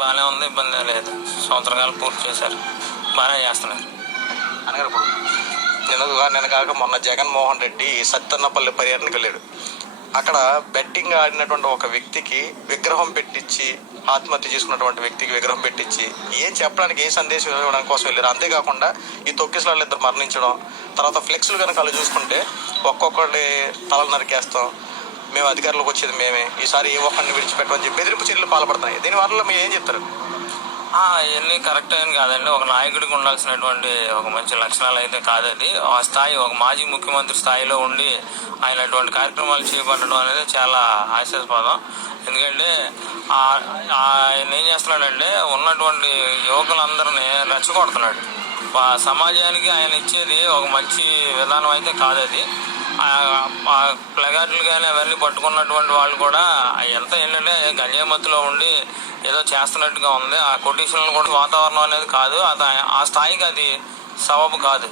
బాగానే ఉంది, ఇబ్బంది లేదు. సంవత్సరం కాలం పూర్తి చేశారు, బాగానే చేస్తున్నారు. అనగారు ఇప్పుడు నిన్న కాక మొన్న జగన్మోహన్ రెడ్డి సత్తన్నపల్లి పర్యటనకు వెళ్ళాడు. అక్కడ బెట్టింగ్ ఆడినటువంటి ఒక వ్యక్తికి విగ్రహం పెట్టించి, ఆత్మహత్య చేసుకున్నటువంటి వ్యక్తికి విగ్రహం పెట్టించి ఏం చెప్పడానికి, ఏ సందేశం ఇవ్వడానికి కోసం వెళ్ళారు. అంతేకాకుండా ఈ తొక్కిసలాళ్ళు ఇద్దరు మరణించడం, తర్వాత ఫ్లెక్స్లు కనుక వాళ్ళు చూసుకుంటే ఒక్కొక్కటి తలలు నరికేస్తాం, మేము అధికారులకు వచ్చేది మేమే, ఈసారి ఏ ఒక్కరిని విడిచిపెట్టమని చెప్పి బెదిరింపు చర్యలు పాల్పడుతున్నాయి. దీనివల్ల మీరు ఏం చెప్తారు? ఇవన్నీ కరెక్ట్ అని కాదండి. ఒక నాయకుడికి ఉండాల్సినటువంటి ఒక మంచి లక్షణాలు అయితే కాదు అది. ఆ స్థాయి, ఒక మాజీ ముఖ్యమంత్రి స్థాయిలో ఉండి ఆయన అటువంటి కార్యక్రమాలు చేపట్టడం అనేది చాలా హాస్యాస్పదం. ఎందుకంటే ఆయన ఏం చేస్తున్నాడంటే ఉన్నటువంటి యువకులందరినీ రెచ్చగొడుతున్నాడు. సమాజానికి ఆయన ఇచ్చేది ఒక మంచి విధానం అయితే కాదు అది. ఆ ప్లగార్డులు కానీ అవన్నీ పట్టుకున్నటువంటి వాళ్ళు కూడా ఎంత ఏంటంటే గంజాయి మత్తులో ఉండి ఏదో చేస్తున్నట్టుగా ఉంది. ఆ కొటేషన్లు కూడా వాతావరణం అనేది కాదు, ఆ స్థాయికి అది సబబు కాదు.